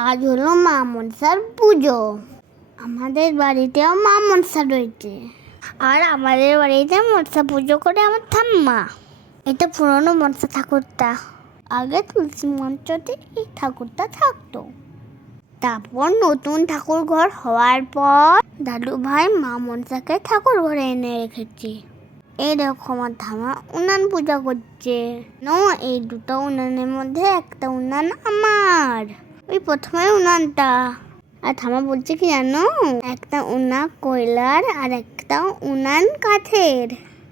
আজ হলো মা মনসার পুজো। আমাদের বাড়িতেও মা মনসা রয়েছে। আর আমাদের বাড়িতে মনসা পুজো করে আমার ঠাম্মা। এটা পুরনো মনসা ঠাকুরটা। আগে তুলসী মঞ্চতে এই ঠাকুরটা থাকতো। তারপর নতুন ঠাকুর ঘর হওয়ার পর দাদু ভাই মা মনসাকে ঠাকুর ঘরে এনে রেখেছি। দেখো আমার ধামা উনান পূজা করছে। ন, এই দুটো উনানের মধ্যে একটা উনান আমার। ওই প্রথমে উনানটা। আর থামা বলছে কি জানো? একটা উনা কয়লার আর একটা উনান কাঠের।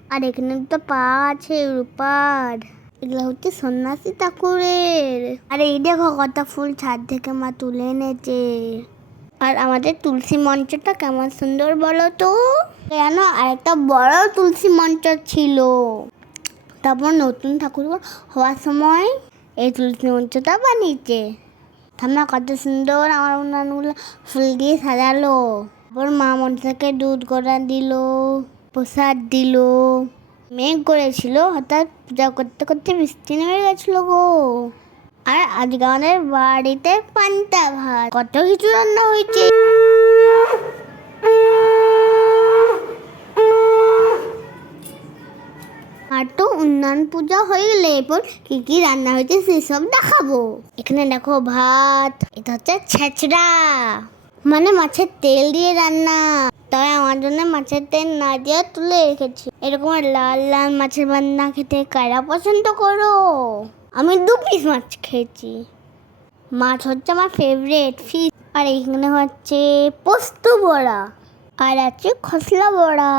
আর এখানে দুটো পা আছে, রূপার। এগুলো হচ্ছে সন্ন্যাসী ঠাকুরের। আর এই দেখো কত ফুল ছাদ থেকে মা তুলে এনেছে। আর আমাদের তুলসী মঞ্চটা কেমন সুন্দর বলো তো? কেন? আরেকটা বড় তুলসী মঞ্চ ছিল। তারপর নতুন ঠাকুর হওয়ার সময় এই তুলসী মঞ্চটা বানিয়েছে। ঠান্ডা কত সুন্দর, আমার উনানগুলো ফুল দিয়ে সাজালো। ওর মা মনসাকে দুধ গড়া দিল, প্রসাদ দিল। মেঘ করেছিল, হঠাৎ পূজা করতে করতে বৃষ্টি নেমে গেছিল গো। আর আজকে আমাদের বাড়িতে পান্তা ভাত, কত কিছু রান্না হয়েছে আর তো উন্নয়ন পূজা হয়ে গেলে এরপর কি কি রান্না হয়েছে সেসব দেখাবো। এখানে দেখো ভাত, এটা হচ্ছে ছেঁচড়া। মানে মাছের তেল দিয়ে রান্না। তাই আমার জন্য মাছের তেল না দিয়ে তুলে রেখেছি। এরকম লাল লাল মাছের রান্না খেতে কারা পছন্দ করো? আমি দু পিস মাছ খেয়েছি। মাছ হচ্ছে আমার ফেভারিট ফিশ আর এখানে হচ্ছে পোস্ত বড়া। আর আছে খসলা বড়া।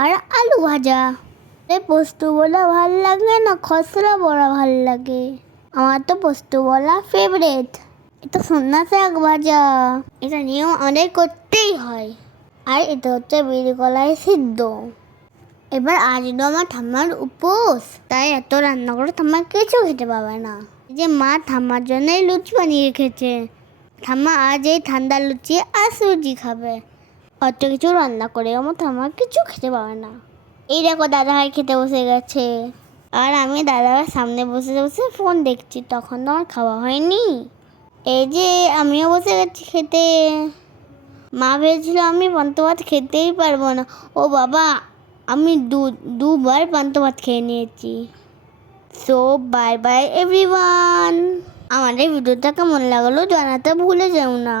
আর আলু ভাজা। এ পোস্ত বলা ভালো লাগে না খসলা বড়া ভালো লাগে। আমার তো পোস্ত বলা ফেভারেট এটা সন্ন্যাসে এক ভাজা। এটা নিয়েও অনেক করতেই হয়। আর এটা হচ্ছে বিড়ি কলাই সিদ্ধ। এবার আজ তো আমার ঠাম্মার উপোস। তাই এত রান্না করে ঠাম্মা কিছু খেতে পাবে না। যে মা ঠাম্মার জন্যই লুচি বানিয়ে রেখেছে। ঠাম্মা আজ এই ঠান্ডা লুচি আর সুজি খাবে। অত কিছু রান্না করে আমার ঠাম্মা কিছু খেতে পাবে না। এই দেখো দাদা ভাই খেতে বসে গেছে। আর আমি দাদা ভাইয়ের সামনে বসে বসে ফোন দেখছি, তখন তো আমার খাওয়া হয়নি। এই যে আমিও বসে গেছি খেতে। মা ভেবেছিল আমি পান্ত ভাত খেতেই পারব না। ও বাবা, আমি দু, দুবার পান্ত ভাত খেয়ে নিয়েছি। সো বাই বাই এভরিওয়ান আমাদের ভিডিওটা কেমন লাগল জানাতে ভুলে যেও না।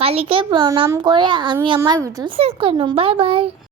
কালীকে প্রণাম করে আমি আমার ভিডিও শেষ করে নেব। Bye bye